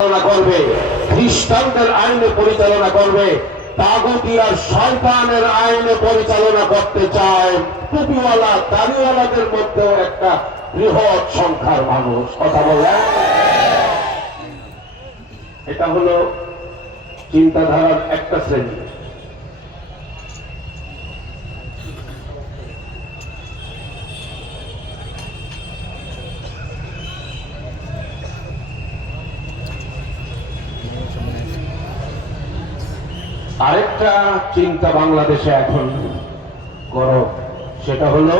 করবে, খ্রিস্টানদের আইনে পরিচালনা করবে, তাগুতিয়ার শয়তানের আইনে পরিচালনা করতে চায় টুপিওয়ালা দাড়িওয়ালাদের মধ্যেও একটা বৃহৎ সংখ্যার মানুষ। কথা বলেন, এটা হলো চিন্তাধারার একটা শ্রেণী। আরেকটা চিন্তা বাংলাদেশে এখন করো, সেটা হলো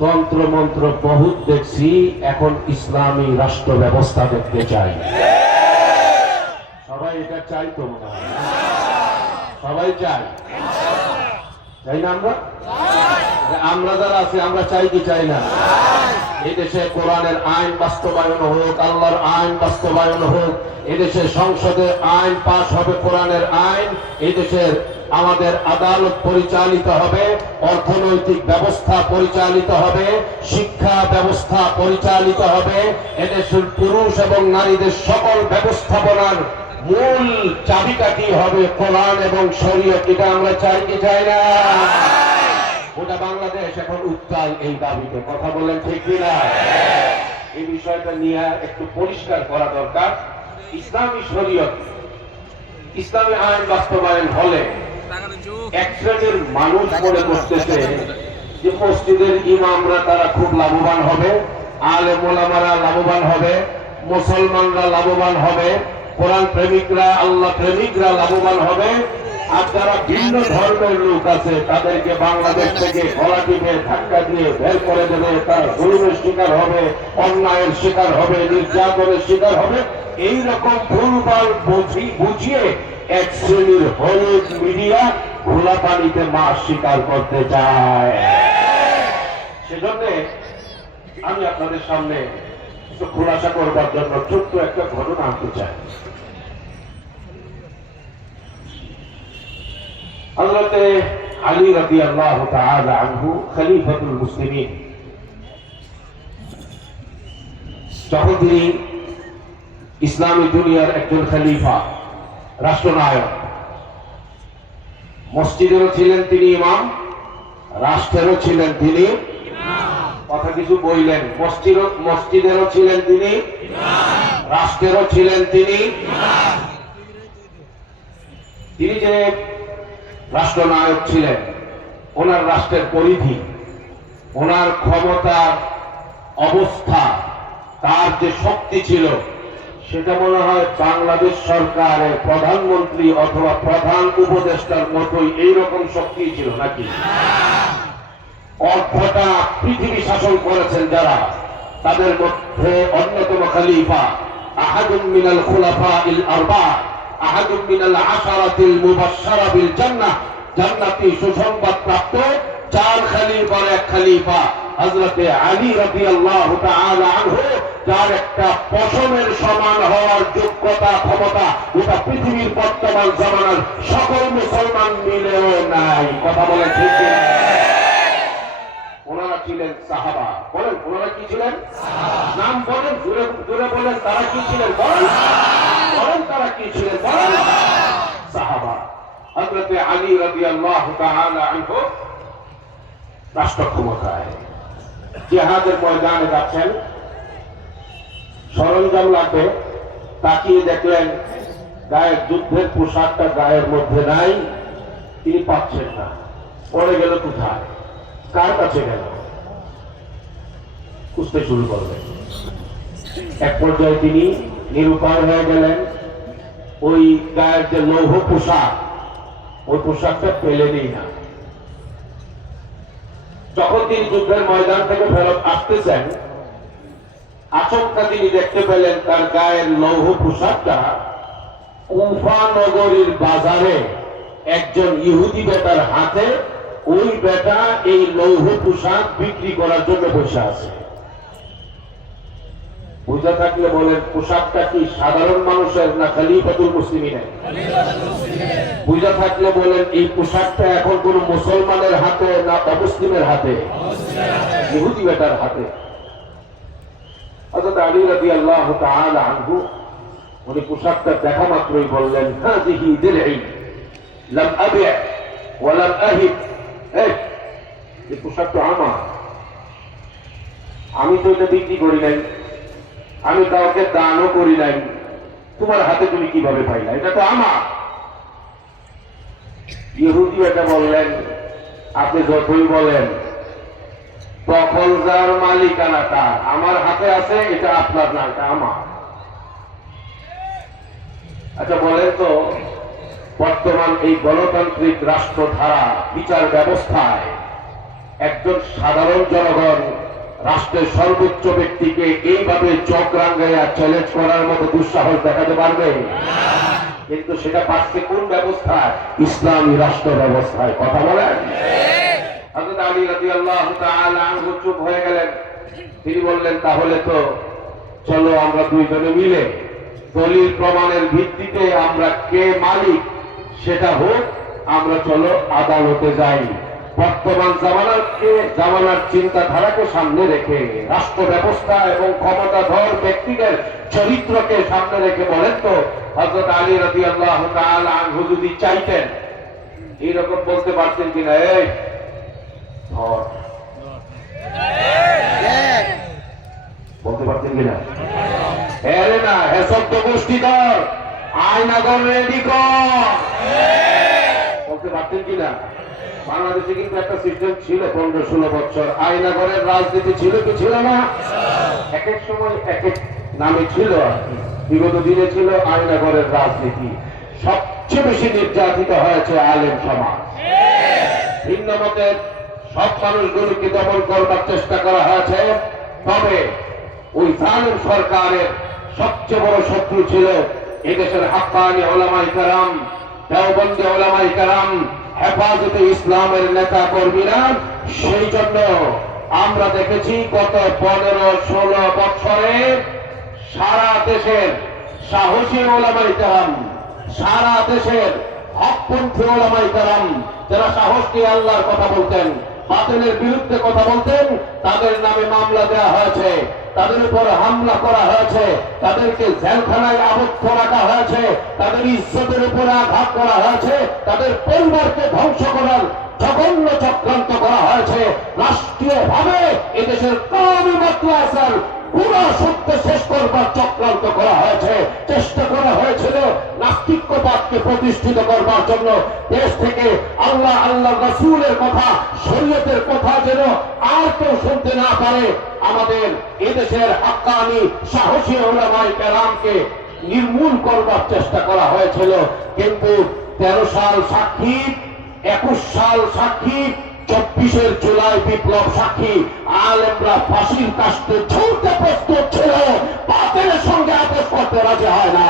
তন্ত্র মন্ত্র বহুত দেখছি, এখন ইসলামী রাষ্ট্র ব্যবস্থা দেখতে চাই। সবাই এটা চাই তো, মনে হয় সবাই চাই, চাই না? আমরা যারা আছি আমরা চাই কি চাই না? এই দেশে কোরআনের আইন বাস্তবায়ন হোক, আল্লাহর আইন বাস্তবায়ন হোক, এদেশে সংসদে আইন পাশ হবে, কোরআনের আইন, এই দেশের আমাদের আদালত পরিচালিত হবে, অর্থনৈতিক ব্যবস্থা পরিচালিত হবে, শিক্ষা ব্যবস্থা পরিচালিত হবে, এদেশের পুরুষ এবং নারীদের সকল ব্যবস্থাপনার মূল চাবিকাঠি হবে কোরআন এবং শরীয়ত। এটা আমরা চাই কি চাই না? ওটা বাংলাদেশ এখন উত্তাল এই দাবিতে। কথা বলেন ঠিক কিনা? এই বিষয়টা নিয়ে একটু পরিষ্কার করা দরকার। ইসলামী শরীয়ত, ইসলামী আইন বাস্তবায়ন হলে এক শ্রেণীর মানুষ মনে করতেছে যে মসজিদের ইমামরা তারা খুব লাভবান হবে, আলেম ওলামারা লাভবান হবে, মুসলমানরা লাভবান হবে, কোরআন প্রেমিকরা আল্লাহ প্রেমিকরা লাভবান হবে, আর যারা ভিন্ন ধর্মের লোক আছে তাদেরকে বাংলাদেশ থেকে গলা টিপে ধাক্কা দিয়ে বের করে দেবে, তারা জুলুমের শিকার হবে, অন্যায়ের শিকার হবে, নির্যাতনের শিকার হবে। এইরকম ভুলভাল বুঝিয়ে এক শ্রেণীর হলুদ মিডিয়া খোলা পানিতে মাছ শিকার করতে চায়। সেজন্য আমি আপনাদের সামনে একটু খোলাসা করবার জন্য ছোট্ট একটা ঘটনা আনতে চাই। হযরতে আলী রাদিয়াল্লাহু তাআলা আনহু খলিফাতুল মুসলিমিন, যখন তিনি ইসলামী দুনিয়ার একজন খলিফা, রাষ্ট্রনায়ক, মসজিদেরও ছিলেন তিনি ইমাম, রাষ্ট্রেরও ছিলেন তিনি কথা কিছু বললেন, মসজিদেরও ছিলেন তিনি, রাষ্ট্রেরও ছিলেন তিনি। তিনি যে রাষ্ট্রনায়ক ছিলেন, ওনার রাষ্ট্রের পরিধি, ওনার ক্ষমতার অবস্থা, তার যে শক্তি ছিল, সেটা মনে হয় বাংলাদেশ সরকারের প্রধানমন্ত্রী অথবা প্রধান উপদেষ্টার মতোই এইরকম শক্তি ছিল নাকি? অর্ধটা পৃথিবী শাসন করেছেন যারা, তাদের মধ্যে অন্যতম খলিফা, আহাদুম মিনাল খুলাফাইল আরবা, আহাদুম মিনাল আশারাতিল মুবাশশারা বিল জান্নাহ, জান্নাতি সুসংবাদ প্রাপ্ত চার খলিফার এক খলিফা হযরতে আলী রাদিয়াল্লাহু তাআলা আনহু, যার একটা পশমের সমান হওয়ার যোগ্যতা ক্ষমতা গোটা পৃথিবীর বর্তমান জামানার সকল মুসলমান মিলেও নাই। কথা বলে ঠিক কিনা? ওনারা ছিলেন সাহাবা। বলেন ওনারা কি ছিলেন? নাম বলেন, জোরে বলেন, তারা কি ছিলেন? বলেন তারা কি ছিলেন? বলেন সাহাবা। হযরতে আলী রাদিয়াল্লাহু তাআলা আনহু রাষ্ট্র ক্ষমতায় জিহাদের ময়দানে যাচ্ছেন, সরঞ্জাম লাগবে, তাকিয়ে দেখলেন গায়ের যুদ্ধের পোশাকটা গায়ের মধ্যে নাই, তিনি পাচ্ছেন না। পড়ে গেল কোথায়? কার কাছে গেল? খুঁজতে শুরু করলেন। এক পর্যায়ে তিনি নিরুপায় হয়ে গেলেন। ওই গায়ের যে লৌহ পোশাক, ওই পোশাকটা পেলেনই না। যখন তিনি যুদ্ধের ময়দান থেকে ফেরত আসতেছেন, আচমকা তিনি দেখতে পেলেন তার গায়ের লৌহ পোশাকটা কুফা নগরীর বাজারে একজন ইহুদি বেটার হাতে, ওই বেটা এই লৌহ পোশাক বিক্রি করার জন্য বসে আছে। বুঝা থাকলে বলেন পোশাকটা কি সাধারণ মানুষের না খলিফাতুল মুসলিমিনের? বুঝা থাকলে বলেন এই পোশাকটা এখন কোন মুসলমানের হাতে না অমুসলিমের হাতে? ইহুদি বেটার হাতে। হযরত আলী রাদিয়াল্লাহু তাআলা আনহু উনি পোশাকটা দেখা মাত্রই বললেন, হাযিহি দিরঈ লাম আবি' ওয়া লাম আহিব। এই পোশাক তো আমার, আমি তো এটা বিক্রি করি নাই, আমি কাউকে দানও করি নাই, তোমার হাতে তুমি কিভাবে পাইলা? এটা তো আমার। ইহুদি এটা বললেন, আপনি যতই বলেন, দখল যার মালিকানা তার, আমার হাতে আছে, এটা আপনার না, এটা আমার। আচ্ছা বলেন তো, বর্তমান এই গণতান্ত্রিক রাষ্ট্রধারা বিচার ব্যবস্থায় একজন সাধারণ জনগণ রাষ্ট্রের সর্বোচ্চ ব্যক্তিকে এইভাবে চোখ রাঙ্গাইয়া চ্যালেঞ্জ করার মতো দুঃসাহস দেখাতে পারবে? কিন্তু সেটা পাচ্ছে কোন ব্যবস্থায়? ইসলামী রাষ্ট্র ব্যবস্থায়। কথা বলেন। হযরত আলী রাদিয়াল্লাহু তাআলা আনহু চুপ হয়ে গেলেন। তিনি বললেন, তাহলে তো চলো আমরা দুইজনে মিলে দলিল প্রমাণের ভিত্তিতে আমরা কে মালিক সেটা হোক, আমরা চলো আদালতে যাই। বর্তমান জামানার চিন্তাধারাকে সামনে রেখে, রাষ্ট্র ব্যবস্থা এবং ক্ষমতাধর ব্যক্তিদের চরিত্রকে সামনে রেখে বলেন তো, হযরত আলী রাদিয়াল্লাহু তাআলা আনহু যদি চাইতেন এইরকম বলতে পারতেন কিনা, এই ধর, বলতে পারতেন কিনা? হ্যাঁ না, হ্যাঁ শব্দ গোষ্ঠী ধর, আয়নাগর রেডি কর, বলতে পারতেন কিনা? বাংলাদেশে কিন্তু একটা সিস্টেম ছিল 15-16 বছর, আয়নাগরের রাজনীতি ছিল কি ছিল না? এক এক সময় এক এক নামে ছিল। বিগত দিনে ছিল আয়নাগরের রাজনীতি। সবচেয়ে বেশি নির্যাতিত হয়েছে আলেম সমাজ। ভিন্ন মতের সব মানুষগুলোকে দমন করবার চেষ্টা করা হয়েছে। তবে ওই জালেম সরকারের সবচেয়ে বড় শত্রু ছিল এদেশের হাক্কানি উলামায়ে কেরাম, দেওবন্দি উলামায়ে কেরাম, হেফাজতে ইসলামের নেতা কর্মীরা। সেই জন্য আমরা দেখেছি গত 15-16 বছরে সারা দেশের সাহসী উলামায়ে কেরাম, সারা দেশের হকপন্থী উলামায়ে কেরাম, যারা সাহস দিয়ে আল্লাহর কথা বলতেন, বাতিলের বিরুদ্ধে কথা বলতেন, তাদের নামে মামলা দেওয়া হয়েছে, তাদের উপর হামলা করা হয়েছে, তাদেরকে জেলখানায় আবদ্ধ রাখা হয়েছে, তাদের ইজ্জতের উপরে আঘাত করা হয়েছে, তাদের পরিবারকে ধ্বংস করার জঘন্য চক্রান্ত করা হয়েছে। রাষ্ট্রীয়ভাবে এদেশের কওমি মাদ্রাসার পুরো সত্য শেষ করবার চক্রান্ত করা হয়েছে। চেষ্টা করা হয়েছিল নাস্তিক্যবাদকে প্রতিষ্ঠিত করবার জন্য। দেশ থেকে আল্লাহ, আল্লাহ রাসূলের কথা, শরীয়তের কথা যেন আর কেউ শুনতে না পারে, আমাদের এদেশের হাক্কানি সাহসী উলামায়ে কেরামকে নির্মূল করবার চেষ্টা করা হয়েছিল। কিন্তু 13 সাল সাক্ষী, 21 সাল সাক্ষী, 24 জুলাই বিপ্লব সাক্ষী। আলেমরা ফাঁসির কাস্টে ঝুলতে প্রস্তুত ছিল, বাতিলের সঙ্গে আপোষ করতে রাজি হয় না।